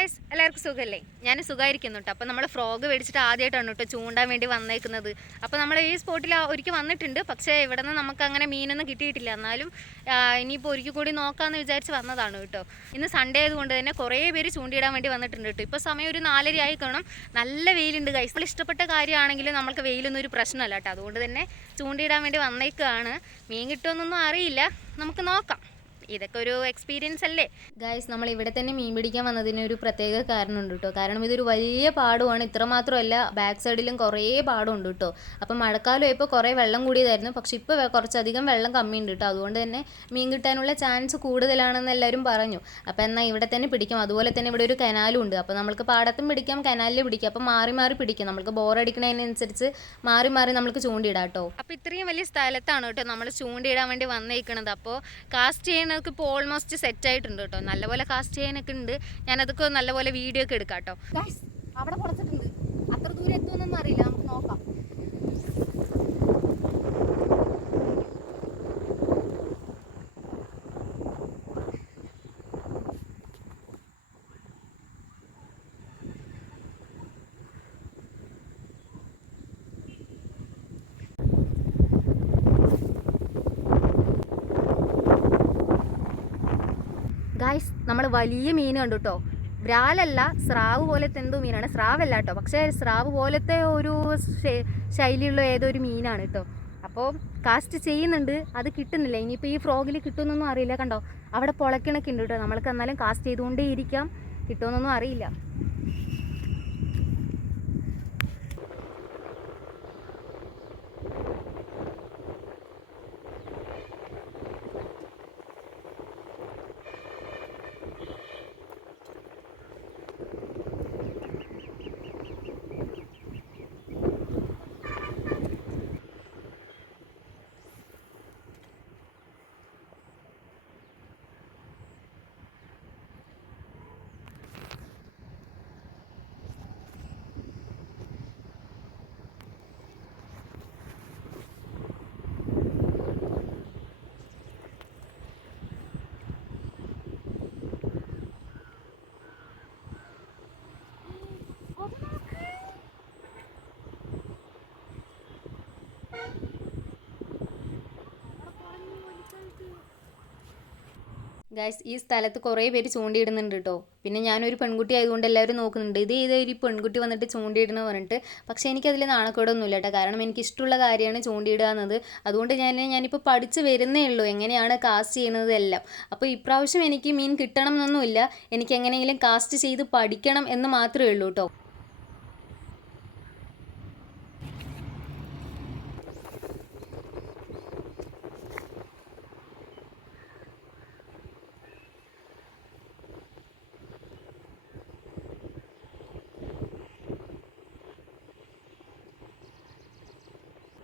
Guys, എല്ലാവർക്കും സുഖമല്ലേ? ഞാൻ സുഖമായിരിക്കുന്നു കേട്ടോ. അപ്പോൾ നമ്മൾ ഫ്രോഗ് മേടിച്ചിട്ട് ആദ്യമായിട്ടാണ് കേട്ടോ ചൂണ്ടാൻ വേണ്ടി വന്നേക്കുന്നത്. അപ്പോൾ നമ്മൾ ഈ സ്പോട്ടിൽ ഒരിക്കൽ വന്നിട്ടുണ്ട്, പക്ഷേ ഇവിടെ നിന്ന് നമുക്ക് അങ്ങനെ മീനൊന്നും കിട്ടിയിട്ടില്ല. എന്നാലും ഇനിയിപ്പോൾ ഒരിക്കൽ കൂടി നോക്കാമെന്ന് വിചാരിച്ച് വന്നതാണ് കേട്ടോ. ഇന്ന് സൺഡേ ആയതുകൊണ്ട് തന്നെ കുറേ പേര് ചൂണ്ടിയിടാൻ വേണ്ടി വന്നിട്ടുണ്ട് കേട്ടോ. ഇപ്പോൾ സമയം ഒരു 4:30 ആയി കാണും. നല്ല വെയിലുണ്ട് ഗൈസ്. നമ്മൾ ഇഷ്ടപ്പെട്ട കാര്യമാണെങ്കിലും നമുക്ക് വെയിലൊന്നും ഒരു പ്രശ്നമല്ല കേട്ടോ. അതുകൊണ്ട് തന്നെ ചൂണ്ടിയിടാൻ വേണ്ടി വന്നേക്കാണ്. മീൻ കിട്ടുമെന്നൊന്നും അറിയില്ല, നമുക്ക് നോക്കാം. ഇതൊക്കെ ഒരു എക്സ്പീരിയൻസ് അല്ലേ ഗൈസ്. നമ്മൾ ഇവിടെ തന്നെ മീൻ പിടിക്കാൻ വന്നതിന് ഒരു പ്രത്യേക കാരണമുണ്ട് കേട്ടോ. കാരണം ഇതൊരു വലിയ പാടമാണ്. ഇത്ര മാത്രമല്ല, ബാക്ക് സൈഡിലും കുറേ പാടമുണ്ട് കേട്ടോ. അപ്പം മഴക്കാലം ഇപ്പോൾ കുറേ വെള്ളം കൂടിയതായിരുന്നു, പക്ഷെ ഇപ്പോൾ കുറച്ചധികം വെള്ളം കമ്മിയുണ്ട് കേട്ടോ. അതുകൊണ്ട് തന്നെ മീൻ കിട്ടാനുള്ള ചാൻസ് കൂടുതലാണെന്ന് എല്ലാവരും പറഞ്ഞു. അപ്പോൾ എന്നാൽ ഇവിടെ തന്നെ പിടിക്കാം. അതുപോലെ തന്നെ ഇവിടെ ഒരു കനാലും ഉണ്ട്. അപ്പോൾ നമുക്ക് പാടത്തും പിടിക്കാം, കനാലിൽ പിടിക്കാം. അപ്പോൾ മാറി മാറി പിടിക്കാം. നമുക്ക് ബോറടിക്കണതിനനുസരിച്ച് മാറി മാറി നമുക്ക് ചൂണ്ടിയിടാം കേട്ടോ. അപ്പോൾ ഇത്രയും വലിയ സ്ഥലത്താണ് കേട്ടോ നമ്മൾ ചൂണ്ടിയിടാൻ വേണ്ടി വന്നേക്കണത്. അപ്പോൾ കാസ്റ്റ് ചെയ്യണ ഇപ്പോൾ ഓൾമോസ്റ്റ് സെറ്റ് ആയിട്ടുണ്ട് കേട്ടോ. നല്ലപോലെ കാസ്റ്റ് ചെയ്യാനൊക്കെ ഉണ്ട്. ഞാനതൊക്കെ നല്ലപോലെ വീഡിയോ ഒക്കെ എടുക്കാം കേട്ടോ. അവിടെ പൊളച്ചിട്ടുണ്ട്. അത്ര ദൂരം എത്തുമെന്നൊന്നും അറിയില്ല, നമുക്ക് നോക്കാം. ഗൈസ്, നമ്മൾ വലിയ മീൻ കണ്ടു കേട്ടോ. ബ്രാലല്ല, സ്രാവ് പോലത്തെ എന്തോ മീനാണ്. സ്രാവല്ല കേട്ടോ, പക്ഷേ സ്രാവ് പോലത്തെ ഒരു ശൈലിയുള്ള ഏതോ ഒരു മീനാണ് കേട്ടോ. അപ്പോൾ കാസ്റ്റ് ചെയ്യുന്നുണ്ട്, അത് കിട്ടുന്നില്ല. ഇനിയിപ്പോൾ ഈ ഫ്രോഗിൽ കിട്ടുമെന്നൊന്നും അറിയില്ല. കണ്ടോ, അവിടെ പൊളക്കിണൊക്കെ ഉണ്ട് കേട്ടോ. നമ്മൾക്ക് എന്നാലും കാസ്റ്റ് ചെയ്തുകൊണ്ടേ ഇരിക്കാം. കിട്ടുമെന്നൊന്നും അറിയില്ല. ഗൈസ്, ഈ സ്ഥലത്ത് കുറേ പേര് ചൂണ്ടിയിടുന്നുണ്ട് കേട്ടോ. പിന്നെ ഞാനൊരു പെൺകുട്ടി ആയതുകൊണ്ട് എല്ലാവരും നോക്കുന്നുണ്ട്, ഇത് ഏതൊരു പെൺകുട്ടി വന്നിട്ട് ചൂണ്ടിയിടണമെന്ന് പറഞ്ഞിട്ട്. പക്ഷേ എനിക്കതിൽ നാണക്കേടൊന്നുമില്ല കേട്ടോ. കാരണം എനിക്കിഷ്ടമുള്ള കാര്യമാണ് ചൂണ്ടിയിടുക എന്നത്. അതുകൊണ്ട് ഞാനിപ്പോൾ പഠിച്ച് വരുന്നേ ഉള്ളൂ എങ്ങനെയാണ് കാസ്റ്റ് ചെയ്യുന്നത് എല്ലാം. അപ്പോൾ ഇപ്രാവശ്യം എനിക്ക് മീൻ കിട്ടണം എന്നൊന്നുമില്ല, എനിക്ക് എങ്ങനെയെങ്കിലും കാസ്റ്റ് ചെയ്ത് പഠിക്കണം എന്ന് മാത്രമേ ഉള്ളൂ കേട്ടോ.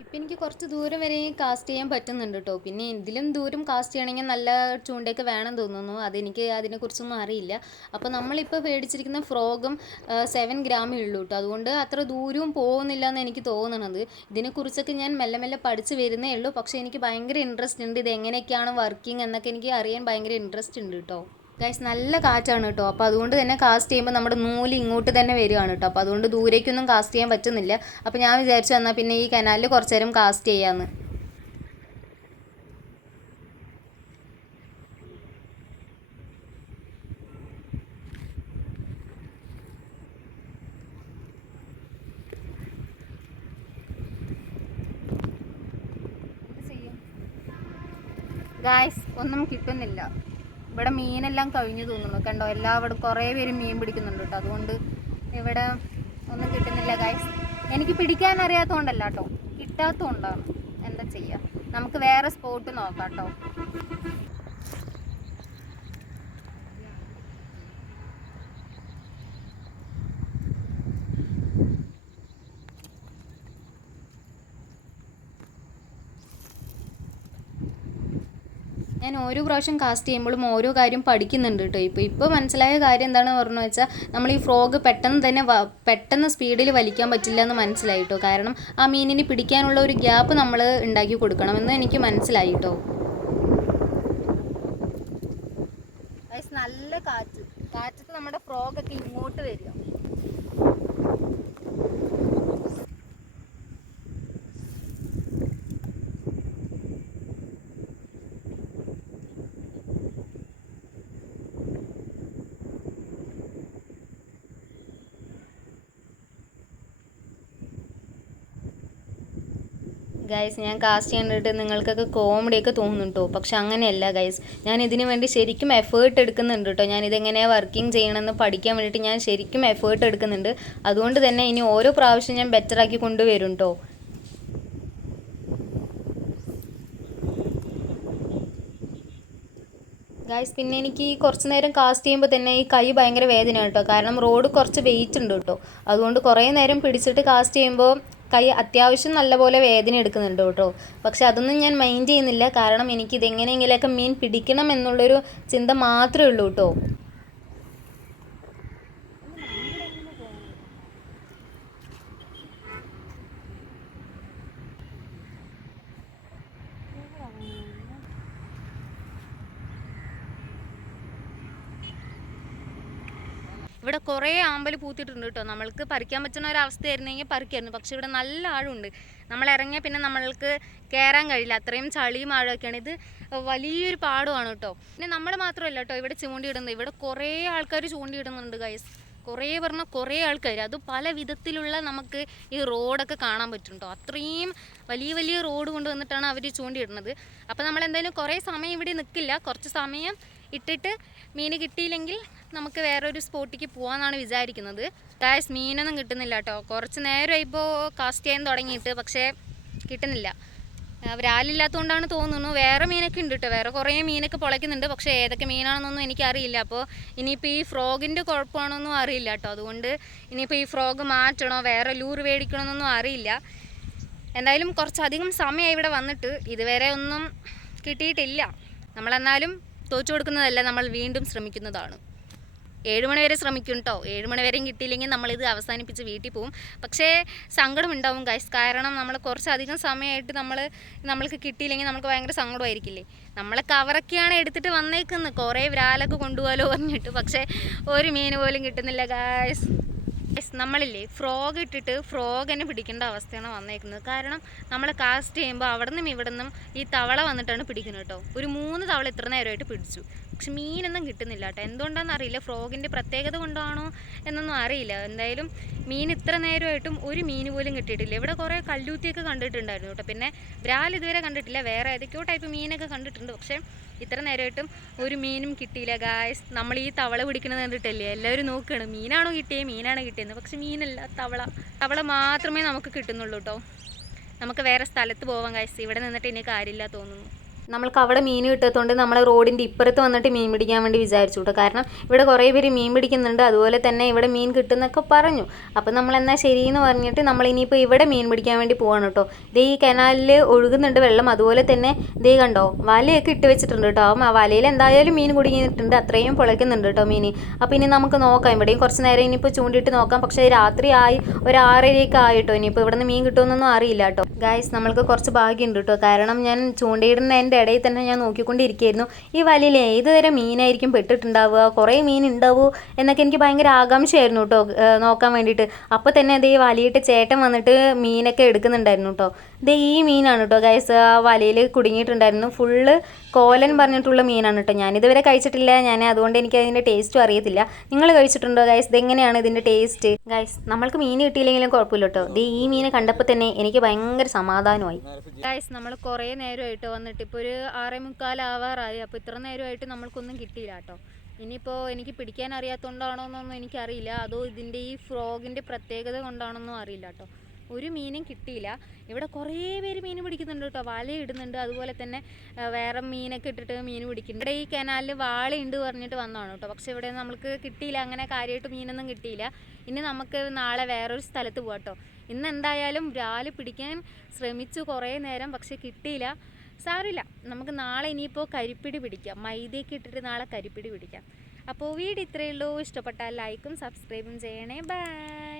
ഇപ്പം എനിക്ക് കുറച്ച് ദൂരം വരെ കാസ്റ്റ് ചെയ്യാൻ പറ്റുന്നുണ്ട് കേട്ടോ. പിന്നെ ഇതിലും ദൂരം കാസ്റ്റ് ചെയ്യണമെങ്കിൽ നല്ല ചൂണ്ടയൊക്കെ വേണം തോന്നുന്നു. അതെനിക്ക് അതിനെക്കുറിച്ചൊന്നും അറിയില്ല. അപ്പോൾ നമ്മളിപ്പോൾ മേടിച്ചിരിക്കുന്ന ഫ്രോഗും 7 ഗ്രാമേ ഉള്ളൂ കേട്ടോ. അതുകൊണ്ട് അത്ര ദൂരവും പോകുന്നില്ല എന്ന് എനിക്ക് തോന്നണത്. ഇതിനെക്കുറിച്ചൊക്കെ ഞാൻ മെല്ലെ മെല്ലെ പഠിച്ച് വരുന്നേ ഉള്ളൂ. പക്ഷേ എനിക്ക് ഭയങ്കര ഇൻട്രസ്റ്റ് ഉണ്ട്, ഇത് എങ്ങനെയൊക്കെയാണ് വർക്കിംഗ് എന്നൊക്കെ എനിക്ക് അറിയാൻ ഭയങ്കര ഇൻട്രസ്റ്റ് ഉണ്ട് കേട്ടോ. ഗൈസ്, നല്ല കാറ്റാണ് കേട്ടോ. അപ്പോൾ അതുകൊണ്ട് തന്നെ കാസ്റ്റ് ചെയ്യുമ്പോൾ നമ്മുടെ നൂല് ഇങ്ങോട്ട് തന്നെ വരികയാണ് കേട്ടോ. അപ്പോൾ അതുകൊണ്ട് ദൂരേക്കൊന്നും കാസ്റ്റ് ചെയ്യാൻ പറ്റുന്നില്ല. അപ്പോൾ ഞാൻ വിചാരിച്ചു എന്നാൽ പിന്നെ ഈ കനാലിൽ കുറച്ച് നേരം കാസ്റ്റ് ചെയ്യാമെന്ന്. ഗൈസ്, ഒന്നും കിട്ടുന്നില്ല. ഇവിടെ മീനെല്ലാം കഴിഞ്ഞു തോന്നുന്നു. കണ്ടോ, എല്ലാവരും കുറേ പേര് മീൻ പിടിക്കുന്നുണ്ട് കേട്ടോ. അതുകൊണ്ട് ഇവിടെ ഒന്നും കിട്ടുന്നില്ല ഗൈസ്. എനിക്ക് പിടിക്കാൻ അറിയാത്തതുകൊണ്ടല്ല കേട്ടോ, കിട്ടാത്തതുകൊണ്ടാണ്. എന്താ ചെയ്യുക, നമുക്ക് വേറെ സ്പോട്ട് നോക്കാം കേട്ടോ. ഞാൻ ഓരോ പ്രാവശ്യം കാസ്റ്റ് ചെയ്യുമ്പോഴും ഓരോ കാര്യം പഠിക്കുന്നുണ്ട് കേട്ടോ. ഇപ്പോൾ മനസ്സിലായ കാര്യം എന്താണെന്ന് പറഞ്ഞു വെച്ചാൽ, നമ്മൾ ഈ ഫ്രോഗ് പെട്ടെന്ന് സ്പീഡിൽ വലിക്കാൻ പറ്റില്ല എന്ന് മനസ്സിലായി കേട്ടോ. കാരണം ആ മീനിന് പിടിക്കാനുള്ള ഒരു ഗ്യാപ്പ് നമ്മൾ ഉണ്ടാക്കി കൊടുക്കണമെന്ന് എനിക്ക് മനസ്സിലായി കേട്ടോ. നല്ല കാറ്റ് കാറ്റത്ത് നമ്മുടെ ഫ്രോഗൊക്കെ ഇങ്ങോട്ട് വരിക. ഗൈസ്, ഞാൻ കാസ്റ്റ് കണ്ടിട്ട് നിങ്ങൾക്കൊക്കെ കോമഡിയൊക്കെ തോന്നുന്നുണ്ടോ? പക്ഷെ അങ്ങനെയല്ല ഗൈസ്, ഞാൻ ഇതിനു വേണ്ടി ശരിക്കും എഫേർട്ട് എടുക്കുന്നുണ്ട് കേട്ടോ. ഞാൻ ഇതെങ്ങനെയാണ് വർക്കിംഗ് ചെയ്യണമെന്ന് പഠിക്കാൻ വേണ്ടിയിട്ട് ഞാൻ ശരിക്കും എഫേർട്ട് എടുക്കുന്നുണ്ട്. അതുകൊണ്ട് തന്നെ ഇനി ഓരോ പ്രാവശ്യം ഞാൻ ബെറ്ററാക്കി കൊണ്ടുവരും കേട്ടോ. ഗൈസ്, പിന്നെ എനിക്ക് ഈ കുറച്ച് നേരം കാസ്റ്റ് ചെയ്യുമ്പോൾ തന്നെ ഈ കൈ ഭയങ്കര വേദന കേട്ടോ. കാരണം റോഡ് കുറച്ച് വെയിറ്റ് ഉണ്ട് കേട്ടോ. അതുകൊണ്ട് കുറേ നേരം പിടിച്ചിട്ട് കാസ്റ്റ് ചെയ്യുമ്പോൾ കൈ അത്യാവശ്യം നല്ലപോലെ വേദന എടുക്കുന്നുണ്ട് കേട്ടോ. പക്ഷെ അതൊന്നും ഞാൻ മൈൻഡ് ചെയ്യുന്നില്ല. കാരണം എനിക്ക് ഇതെങ്ങനെയെങ്കിലുമൊക്കെ മീൻ പിടിക്കണം എന്നുള്ളൊരു ചിന്ത മാത്രമേ ഉള്ളൂ കേട്ടോ. ഇവിടെ കുറേ ആമ്പൽ പൂത്തിട്ടുണ്ട് കേട്ടോ. നമ്മൾക്ക് പറിക്കാൻ പറ്റുന്ന ഒരു അവസ്ഥയായിരുന്നെങ്കിൽ പറിക്കായിരുന്നു. പക്ഷെ ഇവിടെ നല്ല ആഴമുണ്ട്. നമ്മൾ ഇറങ്ങിയാൽ പിന്നെ നമ്മൾക്ക് കയറാൻ കഴിയില്ല. അത്രയും ചളിയും ആഴമൊക്കെയാണ്. ഇത് വലിയൊരു പാടമാണ് കേട്ടോ. പിന്നെ നമ്മൾ മാത്രമല്ല കേട്ടോ ഇവിടെ ചൂണ്ടിയിടുന്നത്. ഇവിടെ കുറേ ആൾക്കാർ ചൂണ്ടിയിടുന്നുണ്ട് ഗൈസ്. കുറേ പറഞ്ഞാൽ കുറേ ആൾക്കാർ. അത് പല വിധത്തിലുള്ള നമുക്ക് ഈ റോഡൊക്കെ കാണാൻ പറ്റും കേട്ടോ. അത്രയും വലിയ വലിയ റോഡ് കൊണ്ടുവന്നിട്ടാണ് അവർ ചൂണ്ടിയിടുന്നത്. അപ്പോൾ നമ്മൾ എന്തായാലും കുറേ സമയം ഇവിടെ നിൽക്കില്ല. കുറച്ച് സമയം ഇട്ടിട്ട് മീൻ കിട്ടിയില്ലെങ്കിൽ നമുക്ക് വേറൊരു സ്പോട്ടിലേക്ക് പോകാമെന്നാണ് വിചാരിക്കുന്നത്. ഗൈസ്, മീനൊന്നും കിട്ടുന്നില്ല കേട്ടോ. കുറച്ച് നേരമായി ഇപ്പോൾ കാസ്റ്റ് ചെയ്യാൻ തുടങ്ങിയിട്ട്, പക്ഷേ കിട്ടുന്നില്ല. വ്രാലില്ലാത്തതുകൊണ്ടാണ് തോന്നുന്നു. വേറെ മീനൊക്കെ ഉണ്ട് കേട്ടോ. വേറെ കുറേ മീനൊക്കെ പൊളയ്ക്കുന്നുണ്ട്. പക്ഷേ ഏതൊക്കെ മീനാണെന്നൊന്നും എനിക്കറിയില്ല. അപ്പോൾ ഇനിയിപ്പോൾ ഈ ഫ്രോഗിൻ്റെ കുഴപ്പമാണോന്നും അറിയില്ല കേട്ടോ. അതുകൊണ്ട് ഇനിയിപ്പോൾ ഈ ഫ്രോഗ് മാറ്റണോ വേറെ ലൂർ മേടിക്കണമെന്നൊന്നും അറിയില്ല. എന്തായാലും കുറച്ചധികം സമയമായി ഇവിടെ വന്നിട്ട് ഇതുവരെ ഒന്നും കിട്ടിയിട്ടില്ല. നമ്മളെന്നാലും തോച്ചു കൊടുക്കുന്നതല്ല, നമ്മൾ വീണ്ടും ശ്രമിക്കുന്നതാണ്. 7 മണി വരെ ശ്രമിക്കും കേട്ടോ. 7 മണി വരെയും കിട്ടിയില്ലെങ്കിൽ നമ്മളിത് അവസാനിപ്പിച്ച് വീട്ടിൽ പോവും. പക്ഷേ സങ്കടം ഉണ്ടാവും ഗൈസ്. കാരണം നമ്മൾ കുറച്ചധികം സമയമായിട്ട് നമ്മൾക്ക് കിട്ടിയില്ലെങ്കിൽ നമുക്ക് ഭയങ്കര സങ്കടമായിരിക്കില്ലേ. നമ്മളെ കവറൊക്കെയാണ് എടുത്തിട്ട് വന്നേക്കുന്നത്. കുറേ വ്രാലൊക്കെ കൊണ്ടുപോകാലോ പറഞ്ഞിട്ട്. പക്ഷേ ഒരു മീൻ പോലും കിട്ടുന്നില്ല ഗൈസ്. നമ്മളില്ലേ ഫ്രോഗ് ഇട്ടിട്ട് ഫ്രോഗിനെ പിടിക്കേണ്ട അവസ്ഥയാണ് വന്നേക്കുന്നത്. കാരണം നമ്മൾ കാസ്റ്റ് ചെയ്യുമ്പോൾ അവിടെ നിന്നും ഇവിടെ നിന്നും ഈ തവള വന്നിട്ടാണ് പിടിക്കുന്നത് കേട്ടോ. ഒരു 3 തവള ഇത്ര നേരമായിട്ട് പിടിച്ചു. പക്ഷെ മീനൊന്നും കിട്ടുന്നില്ല കേട്ടോ. എന്തുകൊണ്ടാണെന്ന് അറിയില്ല. ഫ്രോഗിൻ്റെ പ്രത്യേകത കൊണ്ടാണോ എന്നൊന്നും അറിയില്ല. എന്തായാലും മീൻ ഇത്ര നേരമായിട്ടും ഒരു മീൻ പോലും കിട്ടിയിട്ടില്ല. ഇവിടെ കുറേ കല്ലൂത്തിയൊക്കെ കണ്ടിട്ടുണ്ടായിരുന്നു കേട്ടോ. പിന്നെ വ്രാൽ ഇതുവരെ കണ്ടിട്ടില്ല. വേറെ ഏതൊക്കെയോ ടൈപ്പ് മീനൊക്കെ കണ്ടിട്ടുണ്ട്. പക്ഷേ ഇത്ര നേരമായിട്ടും ഒരു മീനും കിട്ടിയില്ല ഗായ്സ്. നമ്മൾ ഈ തവള പിടിക്കണമെന്ന് കണ്ടിട്ടല്ലേ എല്ലാവരും നോക്കുകയാണ് മീനാണോ കിട്ടിയെന്ന്. പക്ഷെ മീനല്ല, തവള മാത്രമേ നമുക്ക് കിട്ടുന്നുള്ളൂ കേട്ടോ. നമുക്ക് വേറെ സ്ഥലത്ത് പോവാം ഗായ്സ്. ഇവിടെ നിന്നിട്ട് ഇനി കാര്യമില്ല തോന്നുന്നു. നമ്മൾക്ക് അവിടെ മീൻ കിട്ടാത്തതുകൊണ്ട് നമ്മൾ റോഡിൻ്റെ ഇപ്പുറത്ത് വന്നിട്ട് മീൻ പിടിക്കാൻ വേണ്ടി വിചാരിച്ചു കേട്ടോ. കാരണം ഇവിടെ കുറേ പേര് മീൻ പിടിക്കുന്നുണ്ട്. അതുപോലെ തന്നെ ഇവിടെ മീൻ കിട്ടുന്നൊക്കെ പറഞ്ഞു. അപ്പം നമ്മളെന്നാൽ ശരിയെന്ന് പറഞ്ഞിട്ട് നമ്മൾ ഇനിയിപ്പോൾ ഇവിടെ മീൻ പിടിക്കാൻ വേണ്ടി പോവാണ് കേട്ടോ. ദേ ഈ കനാലിൽ ഒഴുകുന്നുണ്ട് വെള്ളം. അതുപോലെ തന്നെ ദേ കണ്ടോ വലയൊക്കെ ഇട്ട് വെച്ചിട്ടുണ്ട് കേട്ടോ. ആ വലയിൽ എന്തായാലും മീൻ കുടുങ്ങിയിട്ടുണ്ട്. അത്രയും പൊളയ്ക്കുന്നുണ്ട് കേട്ടോ മീൻ. അപ്പോൾ ഇനി നമുക്ക് നോക്കാം. ഇവിടെയും കുറച്ച് നേരം ഇനിയിപ്പോൾ ചൂണ്ടിയിട്ട് നോക്കാം. പക്ഷേ രാത്രി ആയി, ഒരു 6:30 ആയിട്ടോ. ഇനിയിപ്പോൾ ഇവിടെ നിന്ന് മീൻ കിട്ടുമെന്നൊന്നും അറിയില്ല കേട്ടോ. ഗായ്സ്, നമ്മൾക്ക് കുറച്ച് ഭാഗ്യമുണ്ട് കേട്ടോ. കാരണം ഞാൻ ചൂണ്ടയിടുന്നതിൻ്റെ ഇടയിൽ തന്നെ ഞാൻ നോക്കിക്കൊണ്ടിരിക്കുകയായിരുന്നു ഈ വലയിൽ ഏത് തരം മീനായിരിക്കും പെട്ടിട്ടുണ്ടാവുക, കുറേ മീൻ ഉണ്ടാവുമോ എന്നൊക്കെ എനിക്ക് ഭയങ്കര ആകാംക്ഷയായിരുന്നു കേട്ടോ നോക്കാൻ വേണ്ടിയിട്ട്. അപ്പോൾ തന്നെ അതേ വലയിട്ട് ചേട്ടൻ വന്നിട്ട് മീനൊക്കെ എടുക്കുന്നുണ്ടായിരുന്നു കേട്ടോ. ഇത് ഈ മീനാണ് കേട്ടോ ഗൈസ്, ആ വലയിൽ കുടുങ്ങിയിട്ടുണ്ടായിരുന്നു. ഫുള്ള് കോലൻ പറഞ്ഞിട്ടുള്ള മീനാണ് കേട്ടോ. ഞാനിതുവരെ കഴിച്ചിട്ടില്ല. അതുകൊണ്ട് എനിക്ക് അതിൻ്റെ ടേസ്റ്റും അറിയത്തില്ല. നിങ്ങൾ കഴിച്ചിട്ടുണ്ടോ ഗൈസ്? ഇതെങ്ങനെയാണ് ഇതിൻ്റെ ടേസ്റ്റ്? ഗൈസ്, നമ്മൾക്ക് മീൻ കിട്ടിയില്ലെങ്കിലും കുഴപ്പമില്ല കേട്ടോ. ഈ മീൻ കണ്ടപ്പോൾ തന്നെ എനിക്ക് ഭയങ്കര സമാധാനമായി. ഗൈസ്, നമ്മൾ കുറേ നേരമായിട്ട് വന്നിട്ട് ഇപ്പോൾ ഒരു 6:45 ആവാറായി. അപ്പോൾ ഇത്ര നേരമായിട്ട് നമ്മൾക്കൊന്നും കിട്ടിയില്ല കേട്ടോ. ഇനിയിപ്പോൾ എനിക്ക് പിടിക്കാൻ അറിയാത്തതുകൊണ്ടാണോ എന്നൊന്നും എനിക്കറിയില്ല. അതോ ഇതിൻ്റെ ഈ ഫ്രോഗിൻ്റെ പ്രത്യേകത കൊണ്ടാണെന്നോ അറിയില്ല കേട്ടോ. ഒരു മീനും കിട്ടിയില്ല. ഇവിടെ കുറേ പേര് മീൻ പിടിക്കുന്നുണ്ട് കേട്ടോ. വാളയിടുന്നുണ്ട്. അതുപോലെ തന്നെ വേറെ മീനൊക്കെ ഇട്ടിട്ട് മീൻ പിടിക്കുന്നുണ്ട്. ഇവിടെ ഈ കനാലിൽ വാളയുണ്ട് പറഞ്ഞിട്ട് വന്നതാണ് കേട്ടോ. പക്ഷേ ഇവിടെ നമുക്ക് കിട്ടിയില്ല. അങ്ങനെ കാര്യമായിട്ട് മീനൊന്നും കിട്ടിയില്ല. ഇനി നമുക്ക് നാളെ വേറൊരു സ്ഥലത്ത് പോകാം കേട്ടോ. ഇന്ന് എന്തായാലും വ്രാല് പിടിക്കാൻ ശ്രമിച്ചു കുറേ നേരം, പക്ഷെ കിട്ടിയില്ല. സാരമില്ല, നമുക്ക് നാളെ ഇനിയിപ്പോൾ കരിപ്പിടി പിടിക്കാം. മൈദയൊക്കെ ഇട്ടിട്ട് നാളെ കരിപ്പിടി പിടിക്കാം. അപ്പോൾ വീഡിയോ ഇത്രയേ ഉള്ളൂ. ഇഷ്ടപ്പെട്ടാൽ ലൈക്കും സബ്സ്ക്രൈബും ചെയ്യണേ. ബൈ.